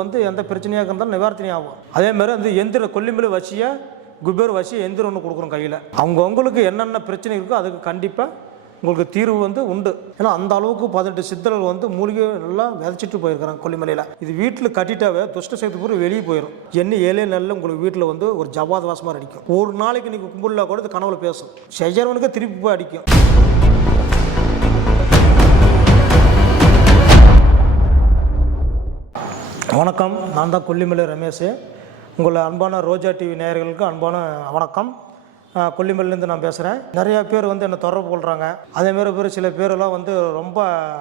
வந்து எந்த பிரச்சனையாக இருந்தாலும் நிவாரணி ஆகும். அதே மாதிரி அந்த எந்திர கொல்லிமலை வசியை குபேர் வசி எந்திரம் ஒன்று கொடுக்குறோம் கையில். அவங்களுக்கு என்னென்ன பிரச்சனை இருக்கோ அதுக்கு கண்டிப்பாக உங்களுக்கு தீர்வு வந்து உண்டு. ஏன்னா அந்த அளவுக்கு 18 சித்தர்கள் வந்து மூலிகை எல்லாம் விதைச்சிட்டு போயிருக்கிறாங்க கொல்லிமலையில். இது வீட்டில் கட்டிட்டாவே துஷ்ட சக்தி பூரா வெளியே போயிடும். என்ன 7 நாளில் உங்களுக்கு வீட்டில் வந்து ஒரு ஜவாத வாசமாக அடிக்கும். ஒரு நாளைக்கு நீங்கள் கும்பிடலாம் கூட இது கனவுல பேசும். செய்யறவனுக்கு திருப்பி போய் அடிக்கும். வணக்கம், நான் தான் கொல்லிமலை ரமேஷ். உங்களை அன்பான ரோஜா டிவி நேயர்களுக்கு அன்பான வணக்கம். கொல்லிமலையிலேருந்து நான் பேசுகிறேன். நிறையா பேர் வந்து என்னை தொடர்பு கொள்கிறாங்க. அதேமாரி பேர் சில பேரெல்லாம் வந்து ரொம்ப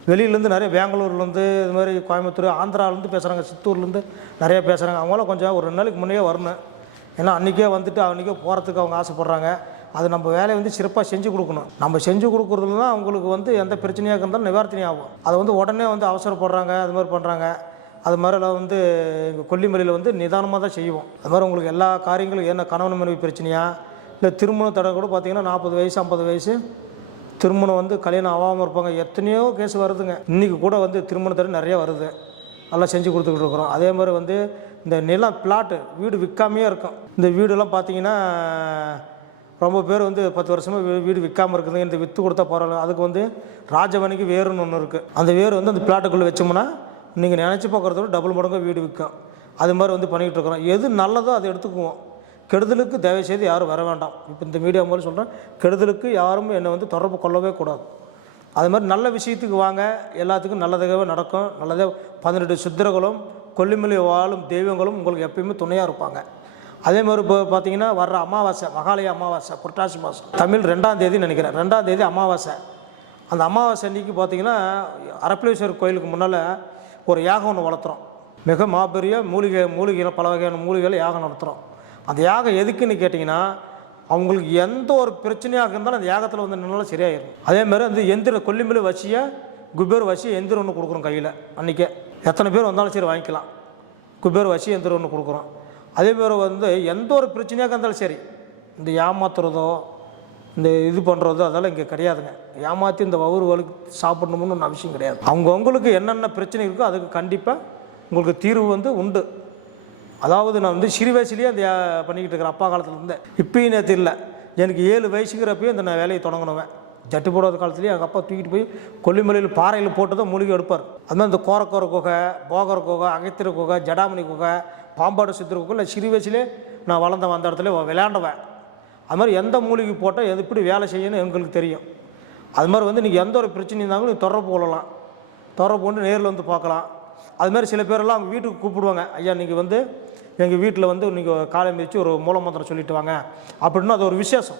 வெளியிலேருந்து நிறைய பெங்களூர்லேருந்து இது மாதிரி கோயம்புத்தூர் ஆந்திராவிலேருந்து பேசுகிறாங்க, சித்தூர்லேருந்து நிறையா பேசுகிறாங்க. அவங்களாம் கொஞ்சம் ஒரு 2 நாளைக்கு முன்னே வரணும். ஏன்னா அன்றைக்கே வந்துட்டு அன்றைக்கே போகிறதுக்கு அவங்க ஆசைப்பட்றாங்க. அது நம்ம வேலையை வந்து சிறப்பாக செஞ்சு கொடுக்கணும். நம்ம செஞ்சு கொடுக்குறதுல தான் அவங்களுக்கு வந்து எந்த பிரச்சனையாக இருந்தாலும் நிவாரணி ஆகும். அதை வந்து உடனே வந்து அவசரப்படுறாங்க, அது மாதிரி பண்ணுறாங்க. அது மாதிரிலாம் வந்து எங்கள் கொல்லிமலையில் வந்து நிதானமாக தான் செய்வோம். அது மாதிரி உங்களுக்கு எல்லா காரியங்களும் என்ன கணவன் மனைவி பிரச்சனையா இல்லை திருமணம் தடவை கூட பார்த்திங்கன்னா 40 வயசு 50 வயசு திருமணம் வந்து கல்யாணம் ஆகாமல் இருப்பாங்க. எத்தனையோ கேஸ் வருதுங்க. இன்றைக்கி கூட வந்து திருமண தடவை நிறையா வருது. நல்லா செஞ்சு கொடுத்துக்கிட்டு இருக்கிறோம். அதே மாதிரி வந்து இந்த நிலம் பிளாட்டு வீடு விற்காமையே இருக்கும். இந்த வீடெல்லாம் பார்த்திங்கன்னா ரொம்ப பேர் வந்து 10 வருஷமாக வீடு விற்காமல் இருக்குது. இந்த விற்று கொடுத்தா பரவாயில்ல. அதுக்கு வந்து ராஜவணிக்கு வேறுன்னு ஒன்று இருக்குது. அந்த வேறு வந்து அந்த பிளாட்டுக்குள்ளே வச்சோம்னா நீங்கள் நினச்சி பார்க்குறதோட டபுள் மடங்காக வீடு விற்கும். அது மாதிரி வந்து பண்ணிக்கிட்டு இருக்கிறோம். எது நல்லதோ அதை எடுத்துக்குவோம். கெடுதலுக்கு தயவுசெய்து யாரும் வர வேண்டாம். இப்போ இந்த மீடியா மூலம் சொல்கிறேன், கெடுதலுக்கு யாரும் என்னை வந்து தொடர்பு கொள்ளவே கூடாது. அது மாதிரி நல்ல விஷயத்துக்கு வாங்க, எல்லாத்துக்கும் நல்லதாகவே நடக்கும். நல்லதே 18 சித்தர்களும் கொல்லிமலை வாழும் தெய்வங்களும் உங்களுக்கு எப்பயுமே துணையாக இருப்பாங்க. அதே மாதிரி இப்போ பார்த்தீங்கன்னா வர்ற அமாவாசை, மகாலய அமாவாசை, புரட்டாசி மாதம், தமிழ் 2ஆம் தேதி நினைக்கிறேன், 2ஆம் தேதி அமாவாசை. அந்த அமாவாசை அன்றைக்கி பார்த்தீங்கன்னா அரப்பளீஸ்வரர் கோயிலுக்கு முன்னால் ஒரு யாகம் ஒன்று வளர்த்துறோம். மிக மாபெரிய மூலிகைகள் பல வகையான மூலிகைகளை யாகம் நடத்துகிறோம். அந்த யாகம் எதுக்குன்னு கேட்டிங்கன்னா அவங்களுக்கு எந்த ஒரு பிரச்சனையாக இருந்தாலும் அந்த யாகத்தில் வந்து நின்னாலும் சரியாயிடும். அதேமாதிரி அந்த எந்திர கொல்லிமலை வசியை குபேர் வசி எந்திரம் ஒன்று கொடுக்குறோம் கையில். அன்றைக்கே எத்தனை பேர் வந்தாலும் சரி வாங்கிக்கலாம். குபேர் வசி எந்திரம் ஒன்று கொடுக்குறோம். அதேமாதிரி வந்து எந்த ஒரு பிரச்சனையாக இருந்தாலும் சரி, இந்த ஏமாத்துறதோ இந்த இது பண்ணுறதோ அதெல்லாம் இங்கே கிடையாதுங்க. ஏமாற்றி இந்த வவுறு வலி சாப்பிடணும்னு ஒன்று அவசியம் கிடையாது. அவங்களுக்கு என்னென்ன பிரச்சனை இருக்கோ அதுக்கு கண்டிப்பாக உங்களுக்கு தீர்வு வந்து உண்டு. அதாவது நான் வந்து சிறு வயசுலேயே அந்த பண்ணிக்கிட்டு இருக்கிறேன். அப்பா காலத்துலேருந்து இப்பயும் நேற்று இல்லை, எனக்கு 7 வயசுங்கிறப்பயே இந்த நான் வேலையை தொடங்கினவேன். ஜட்டு போடாத காலத்துலேயே எங்கள் அப்பா தூக்கிட்டு போய் கொல்லிமலையில் பாறையில் போட்டு தான் மூலிகை எடுப்பார். அதுமாதிரி இந்த கோரக்கோர குகை, போகர குகை, அகைத்திர குகை, ஜடாமணி குகை, பாம்பாடு சித்திர குகை இல்லை சிறு வயசுலேயே நான் வளர்ந்தவன். அந்த இடத்துல விளையாண்டவன். அது மாதிரி எந்த மூலிகை போட்டால் எது இப்படி வேலை செய்யணும்னு எங்களுக்கு தெரியும். அது மாதிரி வந்து நீங்கள் எந்த ஒரு பிரச்சனை இருந்தாலும் நீங்கள் தொடர்பு கொள்ளலாம். தொடர்பு கொண்டு நேரில் வந்து பார்க்கலாம். அதுமாதிரி சில பேரெல்லாம் அவங்க வீட்டுக்கு கூப்பிடுவாங்க. ஐயா நீங்கள் வந்து எங்கள் வீட்டில் வந்து நீங்கள் காலை மிதித்து ஒரு மூலமந்திரம் சொல்லிட்டு வாங்க அப்படின்னா அது ஒரு விசேஷம்.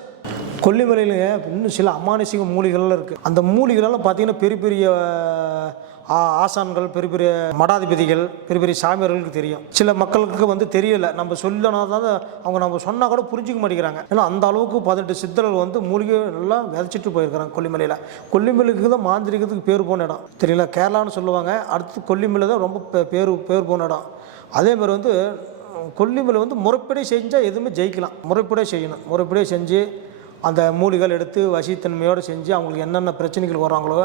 கொல்லிமலையில் இன்னும் சில அமானுஷிக மூலிகைகள்லாம் இருக்குது. அந்த மூலிகைகளெல்லாம் பார்த்திங்கன்னா பெரிய பெரிய ஆசான்கள், பெரிய பெரிய மடாதிபதிகள், பெரிய பெரிய சாமியார்களுக்கு தெரியும். சில மக்களுக்கு வந்து தெரியலை. நம்ம சொல்லனா தான் அவங்க நம்ம சொன்னால் கூட புரிஞ்சிக்க மாட்டேங்கிறாங்க. ஏன்னா அந்த அளவுக்கு 18 சித்தர்கள் வந்து மூலிகை எல்லாம் விதைச்சிட்டு போயிருக்கிறாங்க கொல்லிமலையில். கொல்லிமலைக்கு தான் மாந்திரிகத்துக்கு பேர் போன இடம் தெரியல. கேரளான்னு சொல்லுவாங்க. அடுத்து கொல்லிமலை தான் ரொம்ப பேர் போன இடம். அதேமாதிரி வந்து கொல்லிமலை வந்து முறைப்படியே செஞ்சால் எதுவுமே ஜெயிக்கலாம். முறைப்படியே செய்யணும். முறைப்படியே செஞ்சு அந்த மூலிகள் எடுத்து வசித்தன்மையோடு செஞ்சு அவங்களுக்கு என்னென்ன பிரச்சனைகள் வர்றாங்களோ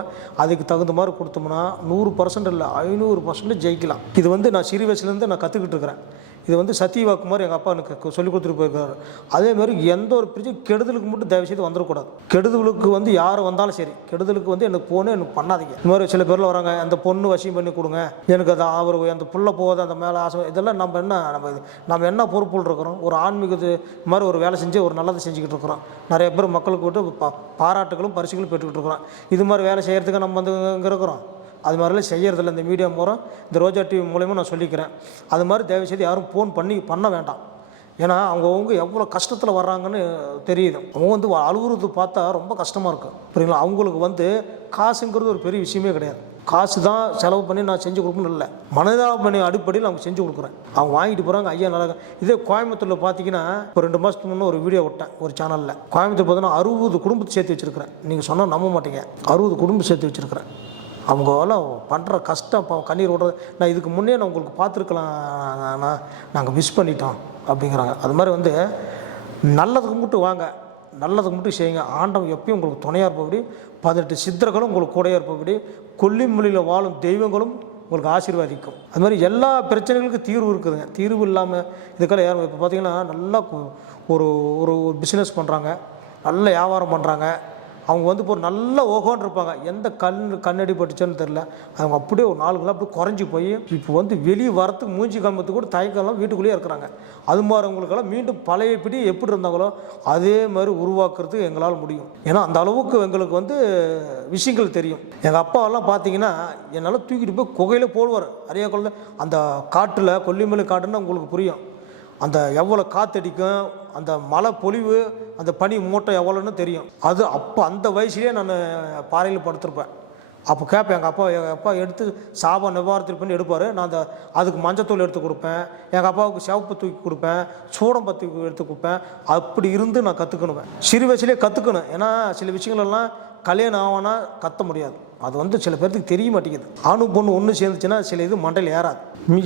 அதுக்கு தகுந்த மாதிரி கொடுத்தோம்னா 100% இல்லை 500% ஜெயிக்கலாம். இது வந்து நான் சிறு வயசுலேருந்து நான் கற்றுக்கிட்டு இருக்கிறேன். இது வந்து சத்தியவாக்குமார் எங்கள் அப்பா எனக்கு சொல்லி கொடுத்துட்டு போயிருக்காரு. அதேமாதிரி எந்த ஒரு பிரச்சனை கெடுதலுக்கு மட்டும் தயவுசெய்து வந்துடக்கூடாது. கெடுதலுக்கு வந்து யார் வந்தாலும் சரி, கெடுதலுக்கு வந்து எனக்கு போனே எனக்கு பண்ணாதீங்க. இந்த மாதிரி சில பேரில் வராங்க, அந்த பொண்ணு வசியம் பண்ணி கொடுங்க, எனக்கு அது அவர் அந்த புள்ள போகாத அந்த மேலே ஆசை, இதெல்லாம் நம்ம என்ன பொறுப்புகள் இருக்கிறோம். ஒரு ஆன்மீகத்து மாதிரி ஒரு வேலை செஞ்சு ஒரு நல்லதை செஞ்சுக்கிட்டு இருக்கிறோம். நிறைய பேர் மக்களுக்கு விட்டு பாராட்டுகளும் பரிசுகளும் பெற்றுக்கிட்டு இருக்கிறோம். இது மாதிரி வேலை செய்கிறதுக்கு நம்ம வந்து இங்கே இருக்கிறோம். அது மாதிரிலாம் செய்கிறதில்ல. இந்த மீடியா மூலம் இந்த ரோஜா டிவி மூலயமா நான் சொல்லிக்கிறேன். அது மாதிரி தயவுசெய்து யாரும் ஃபோன் பண்ண வேண்டாம். ஏன்னா அவங்கவுங்க எவ்வளோ கஷ்டத்தில் வர்றாங்கன்னு தெரியுது. அவங்க வந்து அழுகுறது பார்த்தா ரொம்ப கஷ்டமாக இருக்கும். புரியுங்களா? அவங்களுக்கு வந்து காசுங்கிறது ஒரு பெரிய விஷயமே கிடையாது. காசு தான் செலவு பண்ணி நான் செஞ்சு கொடுக்கணும் இல்லை, மனிதாபிமான அடிப்படையில் அவங்க செஞ்சு கொடுக்குறேன். அவங்க வாங்கிட்டு போகிறாங்க. ஐயா நல்லா. இதே கோயம்புத்தூரில் பார்த்தீங்கன்னா இப்போ 2 மாதத்துக்கு முன்னே ஒரு வீடியோ விட்டேன் ஒரு சேனலில். கோயம்புத்தூர் பார்த்தீங்கன்னா 60 குடும்பத்தை சேர்த்து வச்சுருக்கிறேன். நீங்கள் சொன்னால் நம்ப மாட்டீங்க, 60 குடும்பம் சேர்த்து வச்சுருக்கிறேன். அவங்களாம் பண்ணுற கஷ்டம் கண்ணீர் விடுறது. நான் இதுக்கு முன்னே நான் உங்களுக்கு பார்த்துருக்கலாம், நாங்கள் மிஸ் பண்ணிட்டோம் அப்படிங்கிறாங்க. அது மாதிரி வந்து நல்லதுக்கு மட்டும் வாங்க, நல்லதுக்கு மட்டும் செய்யுங்க. ஆண்டவன் எப்பயும் உங்களுக்கு துணையாக இருப்பபடி, 18 சித்தர்களும் உங்களுக்கு கூடையாக இருப்பபடி, கொல்லிமலையில் வாழும் தெய்வங்களும் உங்களுக்கு ஆசீர்வாதிக்கும். அது மாதிரி எல்லா பிரச்சனைகளுக்கும் தீர்வு இருக்குதுங்க. தீர்வு இல்லாமல் இதுக்கெல்லாம் யாரும் இப்போ பார்த்தீங்கன்னா நல்லா ஒரு ஒரு பிஸ்னஸ் பண்ணுறாங்க, நல்ல வியாபாரம் பண்ணுறாங்க, அவங்க வந்து இப்போ ஒரு நல்ல ஓகோன்னு இருப்பாங்க. எந்த கண்ணடி பட்டுச்சோன்னு தெரில, அவங்க அப்படியே ஒரு நாளுக்குலாம் அப்படியே குறைஞ்சி போய் இப்போ வந்து வெளியே வரத்துக்கு மூஞ்சி காமத்துக்கு கூட தயக்கம்லாம் வீட்டுக்குள்ளேயே இருக்கிறாங்க. அது மாதிரி அவங்களுக்கெல்லாம் மீண்டும் பழைய பிடி எப்படி இருந்தாங்களோ அதே மாதிரி உருவாக்குறதுக்கு எங்களால் முடியும். ஏன்னா அந்த அளவுக்கு எங்களுக்கு வந்து விஷயங்கள் தெரியும். எங்கள் அப்பாவெல்லாம் பார்த்தீங்கன்னா என்னால் தூக்கிட்டு போய் குகையில் போடுவார். நிறைய குழந்தை அந்த காட்டில் கொல்லிமலை காட்டுன்னு உங்களுக்கு புரியும். அந்த எவ்வளோ காற்றடிக்கும், அந்த மழை பொழிவு, அந்த பனி மூட்டை எவ்வளோன்னு தெரியும். அது அப்போ அந்த வயசுலேயே நான் பாறையில் படுத்திருப்பேன். அப்போ கேட்பேன், எங்கள் அப்பா எடுத்து சாபம் நிவாரணத்தில் பண்ணி எடுப்பார். நான் அதுக்கு மஞ்சத்தூள் எடுத்து கொடுப்பேன், எங்கள் அப்பாவுக்கு சிவப்பு தூக்கி கொடுப்பேன், சூடம்பத்தி எடுத்து கொடுப்பேன். அப்படி இருந்து நான் கற்றுக்கணுவேன். சிறு வயசுலேயே கற்றுக்கணும். ஏன்னா சில விஷயங்களெல்லாம் கல்யாணம் ஆவானா கற்ற முடியாது. அது வந்து சில பேர்த்துக்கு தெரிய மாட்டேங்குது. ஆணு பொண்ணு ஒன்று சேர்ந்துச்சுன்னா சில இது மண்டையில் ஏறாது.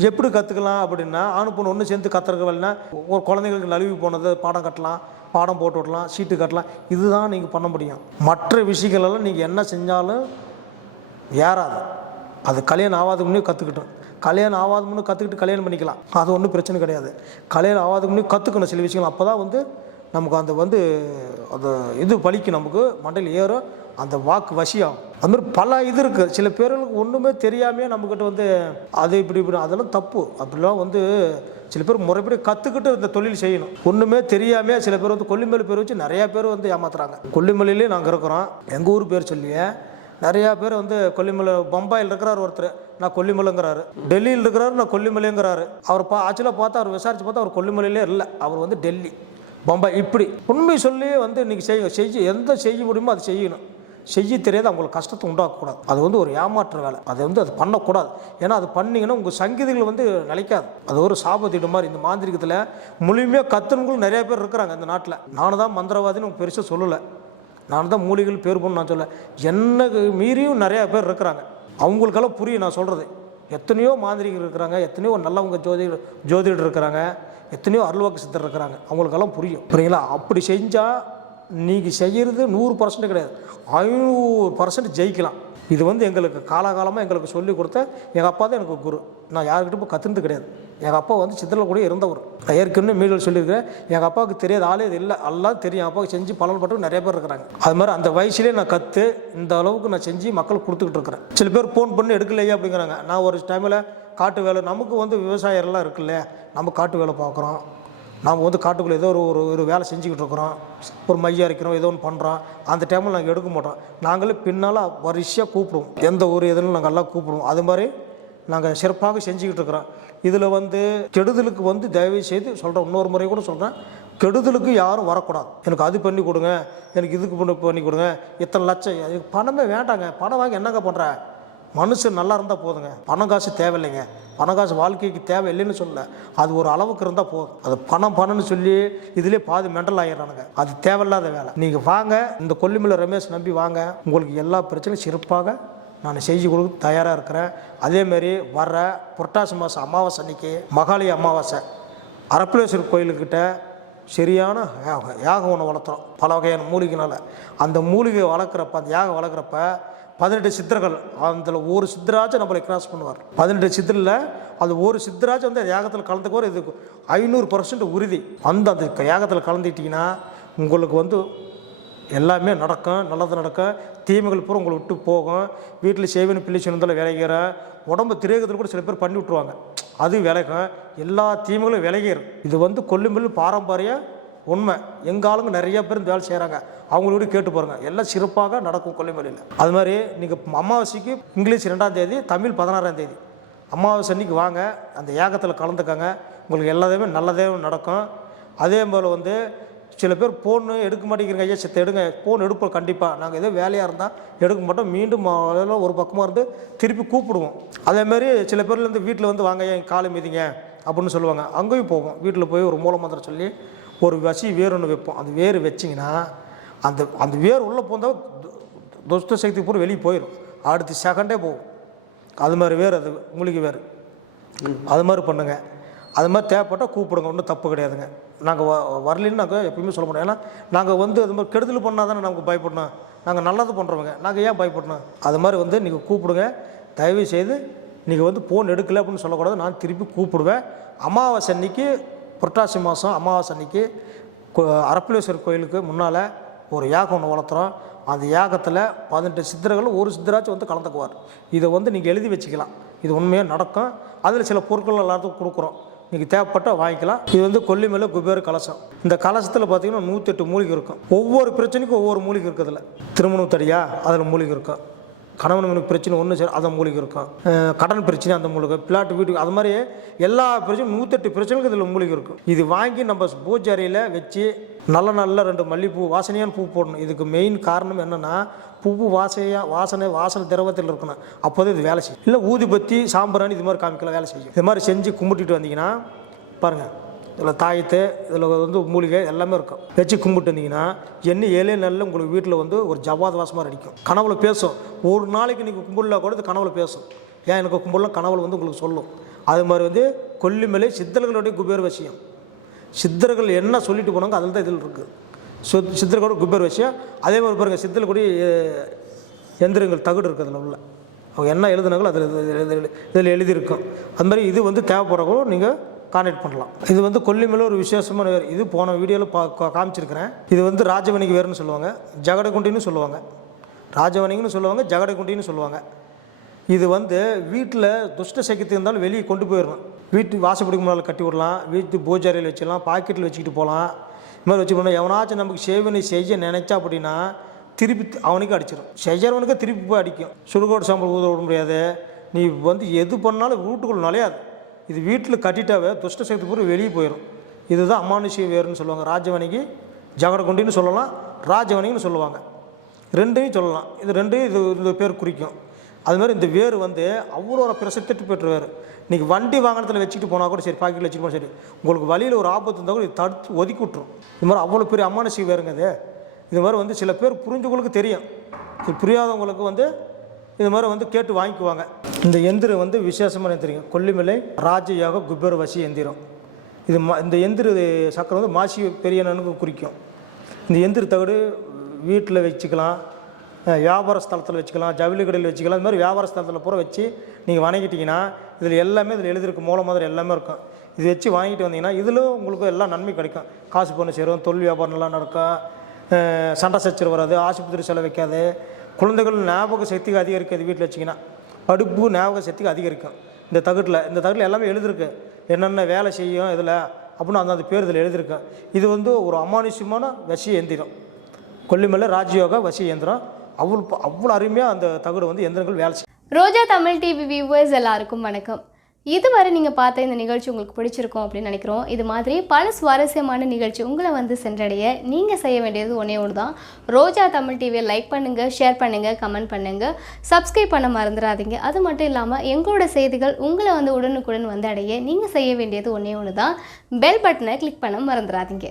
எப்படி கற்றுக்கலாம் அப்படின்னா, ஆணு பொண்ணு ஒன்று சேர்ந்து கற்றுக்க வரலன்னா ஒரு குழந்தைங்களுக்கு நழுவி போனது பாடம் கட்டலாம், பாடம் போட்டு விடலாம், சீட்டு கட்டலாம். இதுதான் நீங்கள் பண்ண முடியும். மற்ற விஷயங்களெல்லாம் நீங்கள் என்ன செஞ்சாலும் ஏறாது. அது கல்யாணம் ஆகாதுக்கு முன்னே கற்றுக்கிட்டோம். கல்யாணம் ஆகாத முன்னே கற்றுக்கிட்டு கல்யாணம் பண்ணிக்கலாம், அது ஒன்றும் பிரச்சனை கிடையாது. கல்யாணம் ஆகாதுக்கு முன்னே கற்றுக்கணும் சில விஷயங்கள். அப்போ தான் வந்து நமக்கு அந்த வந்து அது இது பலிக்கு நமக்கு மண்டையில் ஏறும், அந்த வாக்கு வசியாகும். அதுமாதிரி பல இது இருக்குது. சில பேர்களுக்கு ஒன்றுமே தெரியாமையே நம்மக்கிட்ட வந்து அது இப்படி அதெல்லாம் தப்பு. அப்படிலாம் வந்து சில பேர் முறைப்படி கற்றுக்கிட்டு இந்த தொழில் செய்யணும். ஒன்றுமே தெரியாமல் சில பேர் வந்து கொல்லிமலை பேர் வச்சு நிறையா பேர் வந்து ஏமாத்துறாங்க. கொல்லிமலையிலே நாங்கள் இருக்கிறோம், எங்கள் ஊர் பேர் சொல்லியே நிறையா பேர் வந்து கொல்லிமலை, பம்பாயில் இருக்கிறார் ஒருத்தர், நான் கொல்லிமலைங்கிறாரு. டெல்லியில் இருக்கிறாரு, நான் கொல்லிமலைங்கிறாரு. அவர் ஆக்சுவலாக பார்த்தா அவர் விசாரித்து பார்த்தா அவர் கொல்லிமலையிலே இல்லை, அவர் வந்து டெல்லி, பம்பாய். இப்படி உண்மை சொல்லி வந்து இன்றைக்கி எந்த செய்ய முடியுமோ அது செய்யணும். செய்ய தெரியாது அவங்களுக்கு கஷ்டத்தை உண்டாக்கக்கூடாது. அது வந்து ஒரு ஏமாற்ற வேலை. அதை வந்து அது பண்ணக்கூடாது. ஏன்னா அது பண்ணிங்கன்னா உங்கள் சங்கீதங்கள் வந்து நிலைக்காது. அது ஒரு சாபத்திட்ட மாதிரி. இந்த மாந்திரிகத்தில் முழுமையாக கத்துறவங்களும் நிறைய பேர் இருக்கிறாங்க இந்த நாட்டில். நானும் தான் மந்திரவாதின்னு உங்கள் பெருசாக சொல்லலை, நான் தான் மூலிகள் பேர் பண்ணு நான் சொல்ல, என்ன மீறியும் நிறையா பேர் இருக்கிறாங்க. அவங்களுக்கெல்லாம் புரியும் நான் சொல்கிறது. எத்தனையோ மாந்திரிகள் இருக்கிறாங்க, எத்தனையோ நல்லவங்க ஜோதிடர் இருக்கிறாங்க, எத்தனையோ அருள்வாக்கு சித்தர் இருக்கிறாங்க. அவங்களுக்கெல்லாம் புரியும். புரியுங்களா? அப்படி செஞ்சால் நீங்கள் செய்கிறது 100% கிடையாது, 500% ஜெயிக்கலாம். இது வந்து எங்களுக்கு காலகாலமாக எங்களுக்கு சொல்லிக் கொடுத்த எங்கள் அப்பா தான் எனக்கு குரு. நான் யாருக்கிட்ட போய் கற்றுனது கிடையாது. எங்கள் அப்பா வந்து சித்திரில் கூட இருந்தவர். நான் ஏற்கனவே மீடியில் சொல்லியிருக்கிறேன், எங்கள் அப்பாவுக்கு தெரியாத ஆளே இது இல்லை, எல்லாம் தெரியும். அப்பாவுக்கு செஞ்சு பலன் பட்டு நிறைய பேர் இருக்கிறாங்க. அது மாதிரி அந்த வயசுலேயே நான் கற்று இந்த அளவுக்கு நான் செஞ்சு மக்களுக்கு கொடுத்துக்கிட்டு இருக்கிறேன். சில பேர் ஃபோன் பண்ணி எடுக்கலையே அப்படிங்கிறாங்க. நான் ஒரு டைமில் காட்டு வேலை, நமக்கு வந்து விவசாயம்லாம் இருக்குல்ல, நம்ம காட்டு வேலை பார்க்குறோம், நாம் வந்து காட்டுக்குள்ளே ஏதோ ஒரு வேலை செஞ்சுக்கிட்டு இருக்கிறோம், ஒரு மையம் அரைக்கிறோம், ஏதோ ஒன்று பண்ணுறோம். அந்த டைமில் நாங்கள் எடுக்க மாட்டோம். நாங்களே பின்னால் வரிசையாக கூப்பிடுவோம், எந்த ஊர் எதுன்னு நாங்கள் எல்லாம் கூப்பிடுவோம். அது மாதிரி நாங்கள் சிறப்பாக செஞ்சுக்கிட்டு இருக்கிறோம். இதில் வந்து கெடுதலுக்கு வந்து தயவு செய்து சொல்கிறேன், இன்னொரு முறை கூட சொல்கிறேன், கெடுதலுக்கு யாரும் வரக்கூடாது. எனக்கு அது பண்ணி கொடுங்க, எனக்கு இதுக்கு பண்ணி கொடுங்க, இத்தனை லட்சம், எனக்கு பணமே வேண்டாங்க. பணம் வாங்கி என்னங்க பண்ணுறேன்? மனுஷன் நல்லா இருந்தால் போதுங்க. பணம் காசு தேவையில்லைங்க. பணம் காசு வாழ்க்கைக்கு தேவை இல்லைன்னு சொல்லலை, அது ஒரு அளவுக்கு இருந்தால் போதும். அது பணம்னு சொல்லி இதிலே பாதி மெண்டல் ஆகிடுறானுங்க. அது தேவையில்லாத வேலை. நீங்கள் வாங்க, இந்த கொல்லிமலை ரமேஷ் நம்பி வாங்க, உங்களுக்கு எல்லா பிரச்சனையும் சிறப்பாக நான் செஞ்சு கொடுக்க தயாராக இருக்கிறேன். அதேமாரி வர்ற புரட்டாசி மாதம் அமாவாசை அன்னைக்கு, மகாலய அமாவாசை, அரப்பளேஸ்வரர் கோயிலுக்கிட்ட சரியான யாக ஒன்று வளர்த்துறோம், பல வகையான மூலிகைனால். அந்த மூலிகை வளர்க்குறப்ப, அந்த யாகம் வளர்க்குறப்ப 18 சித்தர்கள், அதில் ஒரு சித்தராச்சும் நம்மளை கிராஸ் பண்ணுவார். 18 சித்தரில் அது ஒரு சித்தராச்சும் வந்து யாகத்தில் கலந்துக்குவார். இது 500% உறுதி. அந்த யாகத்தில் கலந்துக்கிட்டிங்கன்னா உங்களுக்கு வந்து எல்லாமே நடக்கும், நல்லது நடக்கும். தீமைகள் பூரா உங்களை விட்டு போகும். வீட்டில் செய்வனு பிள்ளை சொன்னதில் விளைகிற உடம்பு திரேகத்தில் கூட சில பேர் பண்ணி விட்ருவாங்க, அது விளைக்கும். எல்லா தீமைகளும் விளைகிடும். இது வந்து கொல்லிமலை பாரம்பரிய உண்மை. எங்கள் ஆளுங்க நிறைய பேர் இந்த வேலை செய்கிறாங்க, அவங்களோட கேட்டு பாருங்கள், எல்லாம் சிறப்பாக நடக்கும் கொல்லிமலையில். அது மாதிரி நீங்கள் அமாவாசைக்கு இங்கிலீஷ் 2ஆம் தேதி, தமிழ் 16ஆம் தேதி அமாவாசை அன்னைக்கு வாங்க, அந்த யாகத்தில் கலந்துக்கங்க. உங்களுக்கு எல்லாத்தையுமே நல்லதே நடக்கும். அதே போல் வந்து சில பேர் ஃபோன் எடுக்க மாட்டேங்கிறீங்க, ஐயா சித்த எடுங்க, ஃபோன் எடுப்போம் கண்டிப்பாக. நாங்கள் ஏதோ வேலையாக இருந்தால் எடுக்க மாட்டோம், மீண்டும் ஒரு பக்கமாக இருந்து திருப்பி கூப்பிடுவோம். அதேமாதிரி சில பேர்லேருந்து வீட்டில் வந்து வாங்க என் காலை மீதிங்க அப்படின்னு சொல்லுவாங்க, அங்கேயும் போவோம். வீட்டில் போய் ஒரு மூலமந்திரம் சொல்லி ஒரு வசி வேர் ஒன்று வைப்போம். அந்த வேர் வச்சிங்கன்னா அந்த வேர் உள்ளே போந்தால் துஷ்ட சக்தி பூரா வெளியே போயிடும், அடுத்த செகண்டே போகும். அது மாதிரி வேர், அது மூலிகை வேர். அது மாதிரி பண்ணுங்கள். அது மாதிரி தேவைப்பட்டால் கூப்பிடுங்க, ஒன்றும் தப்பு கிடையாதுங்க. நாங்கள் வரலின்னு நாங்கள் எப்பயுமே சொல்ல முடியும். ஏன்னா நாங்கள் வந்து அது மாதிரி கெடுதல் பண்ணால் தானே நமக்கு பயப்படணும். நாங்கள் நல்லது பண்ணுறவங்க, நாங்கள் ஏன் பயப்படணும்? அது மாதிரி வந்து நீங்கள் கூப்பிடுங்க. தயவு செய்து நீங்கள் வந்து ஃபோன் எடுக்கலை அப்படின்னு சொல்லக்கூடாது. நான் திருப்பி கூப்பிடுவேன். அமாவாசை அன்னைக்கு, புரட்டாசி மாதம் அமாவாசை அன்னைக்கு அரப்பளீஸ்வரர் கோயிலுக்கு முன்னால் ஒரு யாகம் ஒன்று வளர்த்துறோம். அந்த யாகத்தில் 18 சித்தர்கள் ஒரு சித்தராச்சும் வந்து கலந்துக்குவார். இதை வந்து நீங்கள் எழுதி வச்சுக்கலாம். இது உண்மையாக நடக்கும். அதில் சில பொருட்கள் எல்லாத்துக்கும் கொடுக்குறோம். நீங்கள் தேவைப்பட்டால் வாங்கிக்கலாம். இது வந்து கொல்லிமலை குபேர கலசம். இந்த கலசத்தில் பார்த்தீங்கன்னா 108 மூலிகை இருக்கும். ஒவ்வொரு பிரச்சனைக்கும் ஒவ்வொரு மூலிகை இருக்குதுல்ல. திருமணம் தடியா அதில் மூலிகை இருக்கும். கணவன் மனைவி பிரச்சனை ஒன்று சரி அந்த மூலிகை இருக்கும். கடன் பிரச்சனை அந்த மூலிகை, பிளாட்டு வீட்டுக்கு, அது மாதிரி எல்லா பிரச்சனையும் 108 பிரச்சனைகளுக்கு இதில் மூலிகை இருக்கும். இது வாங்கி நம்ம பூஜை அறையில் வச்சு நல்ல 2 மல்லிகைப்பூ வாசனையான பூ போடணும். இதுக்கு மெயின் காரணம் என்னென்னா, பூ வாசனை திரவத்தில் இருக்கணும். அப்போது இது வேலை செய்யும். இல்லை ஊதுபத்தி சாம்பிராணி இது மாதிரி காமிக்கலாம், வேலை செய்யும். இது மாதிரி செஞ்சு கும்பிட்டுட்டு வந்தீங்கன்னா பாருங்கள், இதில் தாயத்து, இதில் வந்து மூலிகை எல்லாமே இருக்கும். வச்சு கும்பிட்டு வந்தீங்கன்னா என்ன 7 நாளில் உங்களுக்கு வீட்டில் வந்து ஒரு ஜவ்வாத வாசமாக அடிக்கும். கனவுல பேசும். ஒரு நாளைக்கு நீங்கள் கும்பிடலாம் கூட இது கனவுல பேசும். ஏன் எனக்கு கும்பிடலாம், கனவுல வந்து உங்களுக்கு சொல்லும். அது மாதிரி வந்து கொல்லிமலை சித்தர்களுடைய குபேர விஷயம். சித்தர்கள் என்ன சொல்லிட்டு போனாங்க அதில் தான் இதில் இருக்குது. சித்தர்களோட குபேர விஷயம். அதே மாதிரி பாருங்கள், சித்தர்களுடைய எந்திரங்கள் தகுடு இருக்குது அதில் உள்ள. அவங்க என்ன எழுதுனாங்களோ அதில் இதில் எழுதியிருக்கும். அது மாதிரி இது வந்து தேவைப்படுறவோ நீங்கள் கான்டெக்ட் பண்ணலாம். இது வந்து கொல்லிமலை ஒரு விசேஷமான வேறு. இது போன வீடியோவில் காமிச்சிருக்கிறேன். இது வந்து ராஜவணிக்கு வேறுன்னு சொல்லுவாங்க, ஜகடகுண்டின்னு சொல்லுவாங்க. ராஜவணிங்கன்னு சொல்லுவாங்க, ஜகடகுண்டின்னு சொல்லுவாங்க. இது வந்து வீட்டில் துஷ்ட சக்தி இருந்தாலும் வெளியே கொண்டு போயிடணும். வீட்டு வாசப்படிக்கு முன்னால் கட்டி விடலாம், வீட்டு பூஜை அறையில் வச்சிடலாம், பாக்கெட்டில் வச்சுக்கிட்டு போகலாம். இது மாதிரி வச்சு போனால் எவனாச்சும் நமக்கு சேவனை செய்ய நினைச்சா அப்படின்னா திருப்பி அவனுக்கு அடிச்சிடும். செய்கிறவனுக்கு திருப்பி போய் அடிக்கும். சுடுகோடு சாம்பல் ஊத விட முடியாது. நீ வந்து எது பண்ணாலும் வீட்டுக்குள்ள நுழையாது. இது வீட்டில் கட்டிட்டாவே துஷ்ட சக்தி பூரா வெளியே போயிடும். இதுதான் அமானுஷ்ய வேறுன்னு சொல்லுவாங்க. ராஜவணிக்கு ஜகடகுண்டின்னு சொல்லலாம், ராஜவணின்னு சொல்லுவாங்க. ரெண்டையும் சொல்லலாம். இது ரெண்டையும் இந்த பேர் குறிக்கும். அதுமாதிரி இந்த வேர் வந்து அவ்வளோ ஒரு பிரசித்தி பெற்ற வேறு. இன்றைக்கி வண்டி வாகனத்தில் வச்சுட்டு போனால் கூட சரி, பாக்கெட்டில் வச்சுட்டு போனால் சரி, உங்களுக்கு வழியில் ஒரு ஆபத்து இருந்தால் கூட இது தடுத்து ஒதுக்கி விட்டுரும். இது மாதிரி அவ்வளோ பெரிய அமானுஷ்ய வேறுங்க அது. இது மாதிரி வந்து சில பேர் புரிஞ்சவங்களுக்கு தெரியும், இது புரியாதவங்களுக்கு வந்து இது மாதிரி வந்து கேட்டு வாங்கிக்குவாங்க. இந்த எந்திரம் வந்து விசேஷமான எந்திரிங்க. கொல்லிமலை ராஜயோக குபேர வசி எந்திரம். இது இந்த எந்திர சக்கரம் வந்து மாசி பெரியனனுக்கு குறிக்கும். இந்த எந்திர தகடு வீட்டில் வச்சுக்கலாம், வியாபார ஸ்தலத்தில் வச்சுக்கலாம், ஜவுளி கடையில் வச்சுக்கலாம். இது மாதிரி வியாபார ஸ்தலத்தில் பூரா வச்சு நீங்கள் வணங்கிட்டீங்கன்னா இதில் எல்லாமே இதில் எழுதிருக்கு, மூலம் மாதிரி எல்லாமே இருக்கும். இது வச்சு வாங்கிட்டு வந்தீங்கன்னா இதில் உங்களுக்கு எல்லாம் நன்மை கிடைக்கும். காசு பொண்ணு சேரும், தொழில் வியாபாரம் நல்லா நடக்கும், சண்டை சச்சரவு வராது, ஆஸ்பத்திரி செலவு வைக்காது, குழந்தைகள் ஞாபக சக்திக்கு அதிகரிக்காது. வீட்டில் வச்சிங்கன்னா படிப்பு ஞாபக சக்திக்கு அதிகரிக்கும். இந்த தகட்டில் எல்லாமே எழுதிருக்கு, என்னென்ன வேலை செய்யும் இதில் அப்படின்னு அந்த பேர் இதில் எழுதியிருக்கேன். இது வந்து ஒரு அமானுஷ்யமான வசி எந்திரம். கொல்லிமலை ராஜயோக வசி எந்திரம். அவ்வளோ அருமையாக அந்த தகடு வந்து எந்திரங்கள் வேலை செய்யும். ரோஜா தமிழ் டிவி வியூவர்ஸ் எல்லாருக்கும் வணக்கம். இதுவரை நீங்கள் பார்த்த இந்த நிகழ்ச்சி உங்களுக்கு பிடிச்சிருக்கும் அப்படின்னு நினைக்கிறோம். இது மாதிரி பல சுவாரஸ்யமான நிகழ்ச்சி உங்களை வந்து சென்றடைய நீங்கள் செய்ய வேண்டியது ஒன்றே ஒன்று தான். ரோஜா தமிழ் டிவியை லைக் பண்ணுங்கள், ஷேர் பண்ணுங்கள், கமெண்ட் பண்ணுங்கள், சப்ஸ்கிரைப் பண்ண மறந்துடாதீங்க. அது மட்டும் இல்லாமல் எங்களோட செய்திகள் உங்களை வந்து உடனுக்குடன் வந்து அடைய நீங்கள் செய்ய வேண்டியது ஒன்றே ஒன்று தான், பெல் பட்டனை கிளிக் பண்ண மறந்துடாதீங்க.